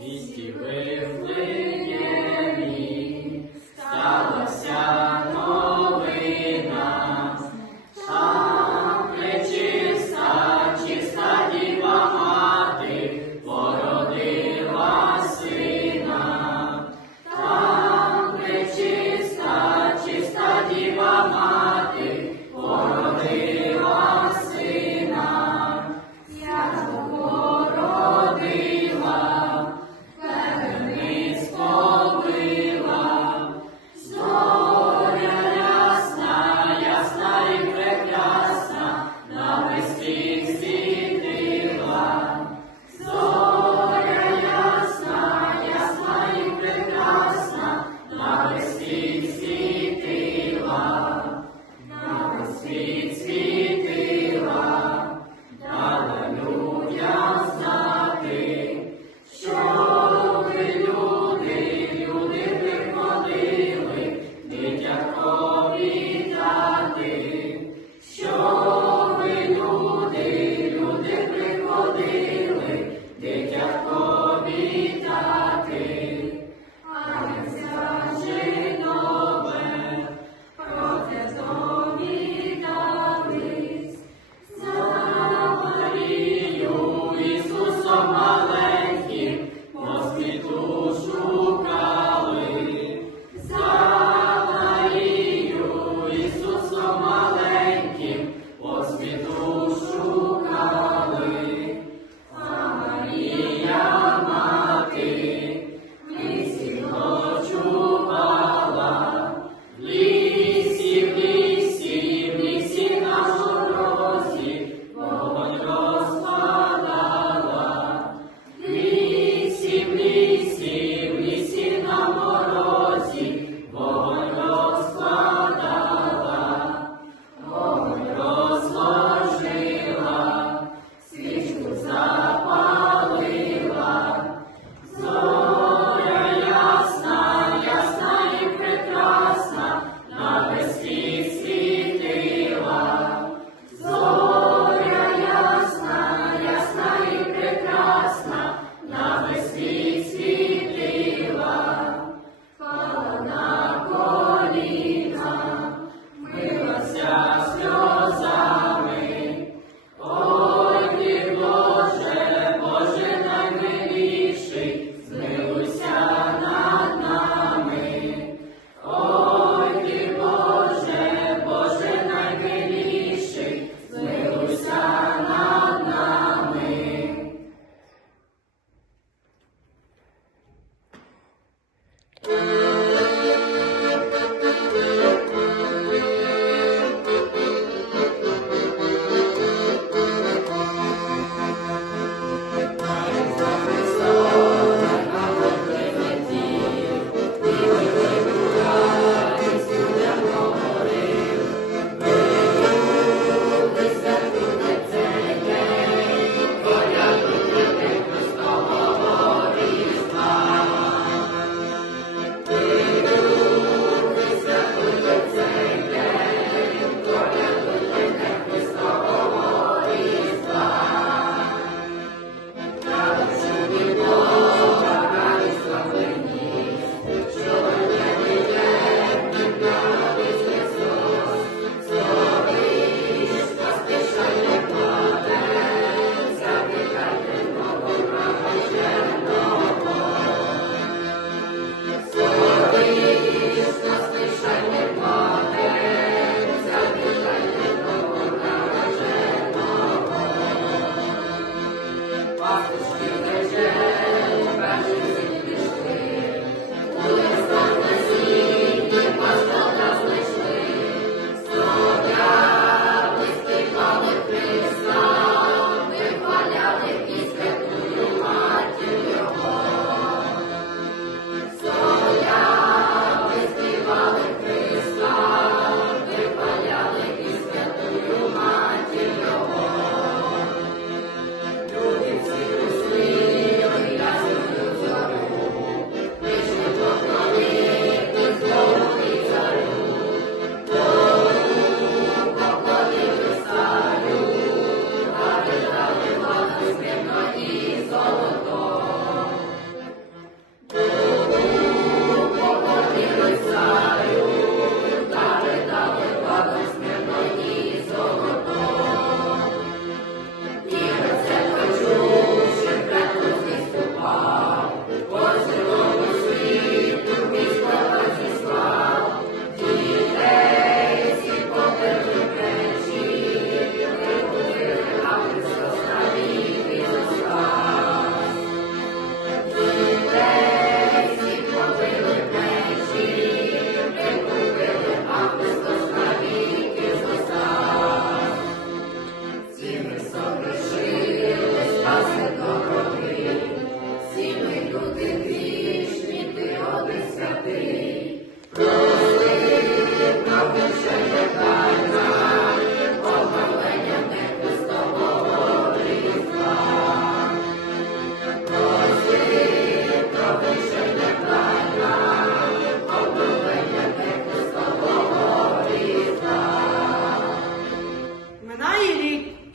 місті Вифлеємі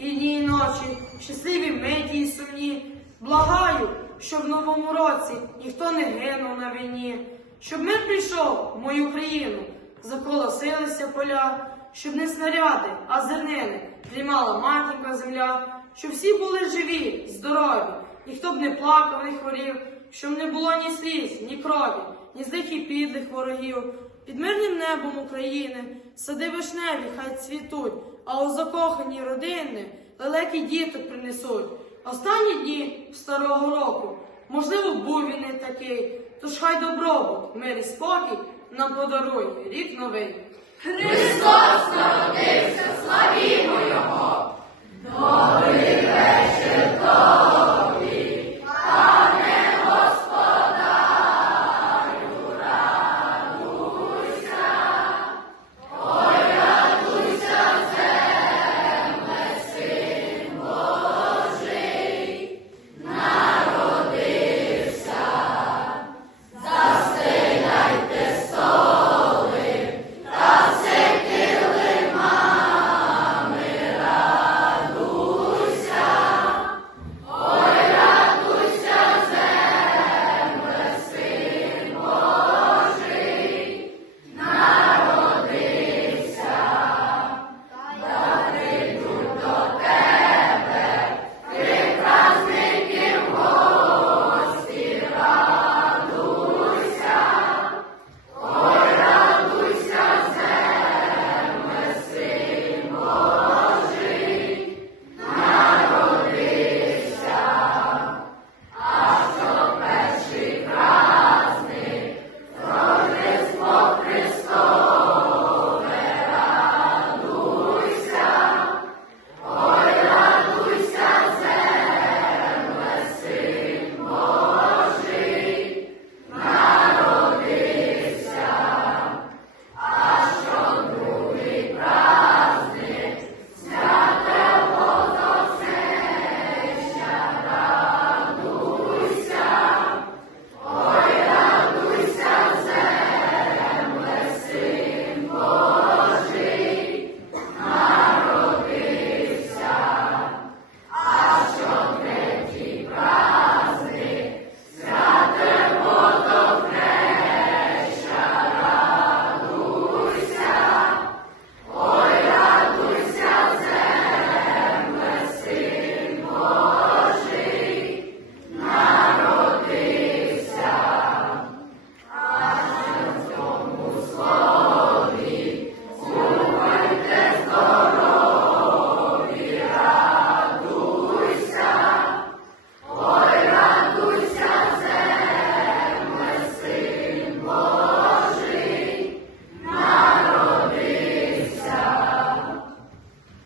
і дні і ночі, щасливі миті і сумні. Благаю, щоб в новому році ніхто не гинув на війні, щоб мир прийшов в мою країну, заколосилися поля, щоб не снаряди, а зернини дрімала матінка земля, щоб всі були живі, здорові, ніхто б не плакав, не хворів, щоб не було ні сліз, ні крові, ні злих і підлих ворогів. Під мирним небом України сади вишневі, хай цвітуть а у закохані родини лелеки діток принесуть. Останні дні старого року, можливо, був він не такий, тож хай добробут, мир і спокій нам подарує рік новий. Христос народився, славімо Його! Добрий вечір,